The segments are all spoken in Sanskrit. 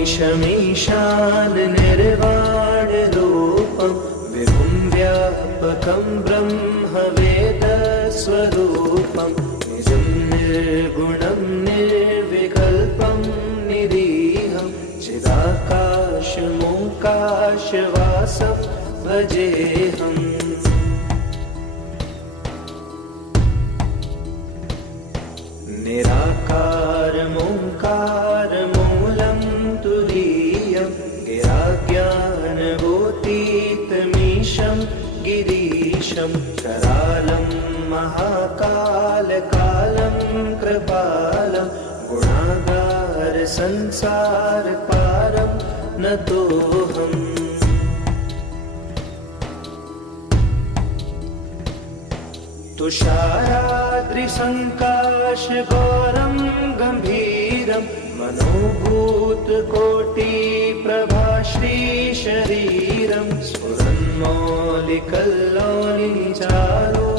नमामीशमीशान निर्वाणरूपं विभुं व्यापकं ब्रह्मवेदस्वरूपं निजं निर्गुणं निर्विकल्पं निरीहं चिदाकाशमोकाशवासं भजेऽहम्। निराकारमोङ्कारमूलं तुरीयं गिराज्ञानभूतीतमीशं गिरीशं करालं महाकालकालं कृपालं गुणागारसंसारपारं नतोऽहम्। तुषाराद्रिसङ्काशगौरं गम्भीरं मनोभूतकोटिप्रभाश्रीशरीरं स्फुरन्मौलिकल्लोलिचारो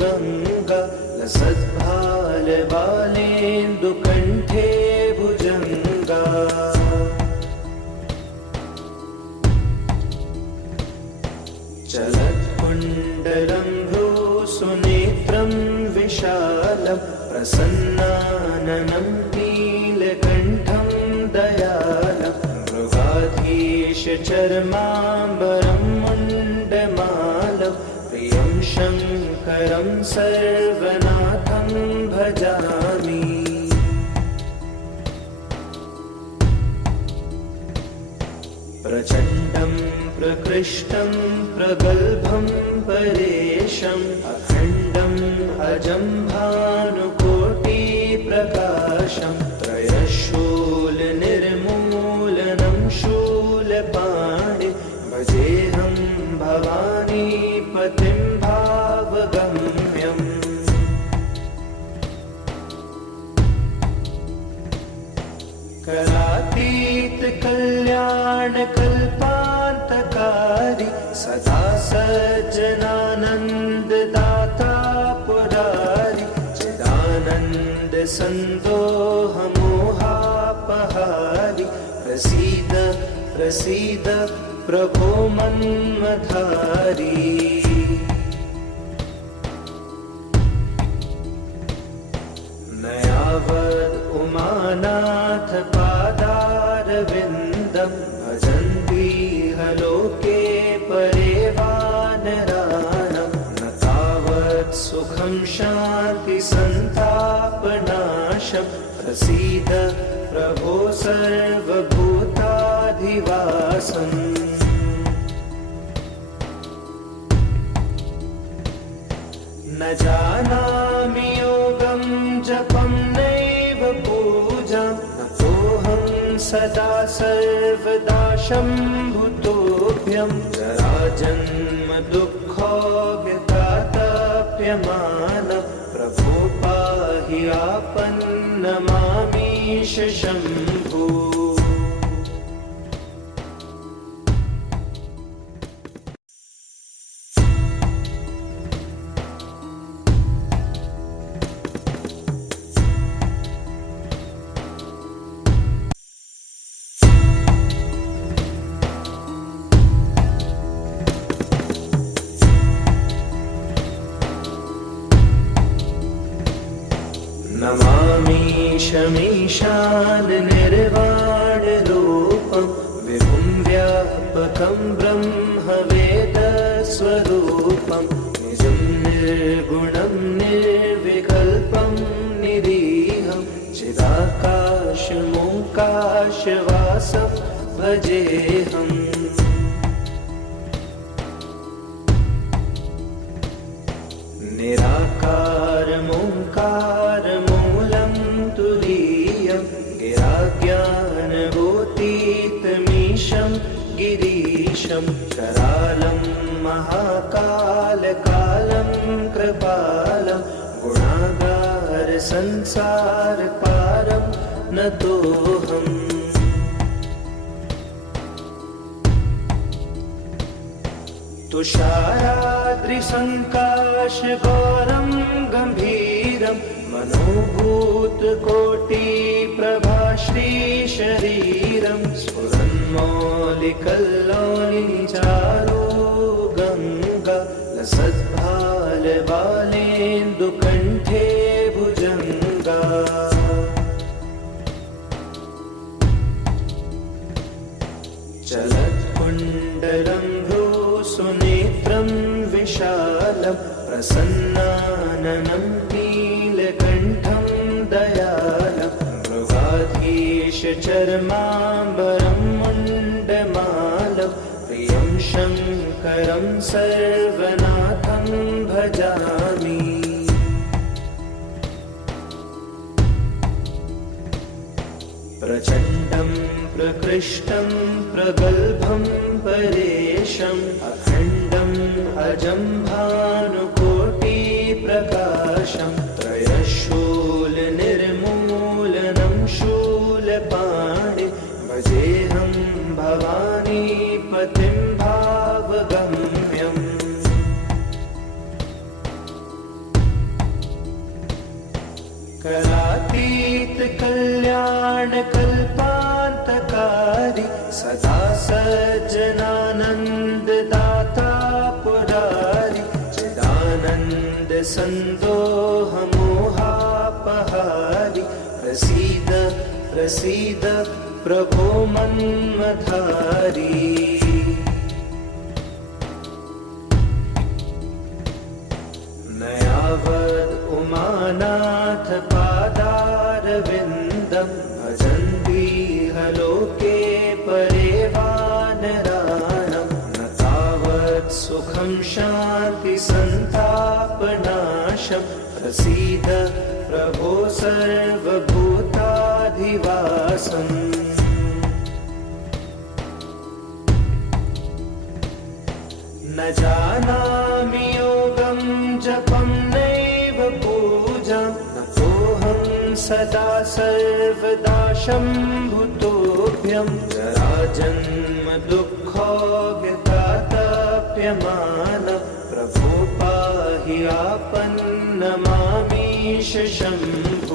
गङ्गा लसद्भालबालेन्दुकण्ठे भुजङ्गा। चलत्कुण्डलं सुनेत्रं विशालं प्रसन्नाननं नीलकण्ठं दयालं मृगाधीशचर्माम्बरं मुण्डमालं प्रियं शङ्करं सर्वनाथं भजामि। प्रचण्डं प्रकृष्टं प्रगल्भं परेशम् अखण्डम् अजं भानुकोटिप्रकाशं त्रयशूलनिर्मूलनं शूलपाणि भजेऽहं भवानीपतिं भावगम्यम्। करातीतकल्याणकल्पान्तकारी सदा सज्जनानन्ददाता पुरारि चिदानन्दसन्दोहमोहापहारि प्रसीद प्रसीद प्रभो मन्मथारी। नयावद् उमानाथ पादारविन्दं भजन्तीह लोके परे वानराणां न तावत् सुखं शान्तिसन्तापनाशं प्रसीद प्रभो सर्वभूताधिवासम्। न जानामि योगं जपं नैव पूजां नतोऽहं सदा सर्वदा शम्भुतोऽभ्यं जराजन्म दुःखोऽव्यतातप्यमानं प्रभो पाहि आपन्नमामीश शम्भो। नमामीशमीशान निर्वाणरूपं विभुं व्यापकं ब्रह्मवेदस्वरूपं निजं निर्गुणं निर्विकल्पं निरीहं चिदाकाशमोकाशवासं भजेऽहम्। निराकारमोङ्कारमूलं तुरीयं गिराज्ञानभूतीतमीशं गिरीशं करालं महाकालकालं कृपालं गुणागारसंसारपारं नतोऽहम्। तुषाराद्रिसङ्काशगौरं गम्भीरं मनोभूतकोटिप्रभाश्री शरीरं स्फुरन्मौलिकल्लोलिचारो गङ्गा लसद्भालबालेन्दुकण्ठे भुजङ्गा चलत्कुण्डलं भ्रूसुनेत्रं विशालं प्रसन्नाननं नीलकण्ठं दयालं मृगाधीशचर्माम्बरं मुण्डमालं प्रियं शङ्करं सर्वनाथं भजामि प्रचण्डं प्रकृष्टं प्रगल्भं परेशम् अखण्डम् अजं भानुकोटिप्रकाशं त्रयशूलनिर्मूलनं शूलपाणि भजेऽहं भवानीपतिं भावगम्यम् करातीत कल्याणकल्पान्तकारी सदा सज्जनानन्ददाता पुरारी चिदानन्द सन्दोहमोहापहारी प्रसीद प्रसीद प्रभो मन्मथारी नयावद् उमानाथ पादारविन्दं भजन्तीह लोके परे वानराणं न तावत् सुखं शान्तिसन्तापनाशं प्रसीद प्रभो सर्वभूताधिवासम् न जानामि योगं जपं नैव पूजां नतोऽहं सदा सर्वदा शम्भुतोऽभ्यं जराजन्म दुःखोऽव्यतातप्यमान प्रभो पाहि आपन्नमामीश शम्भो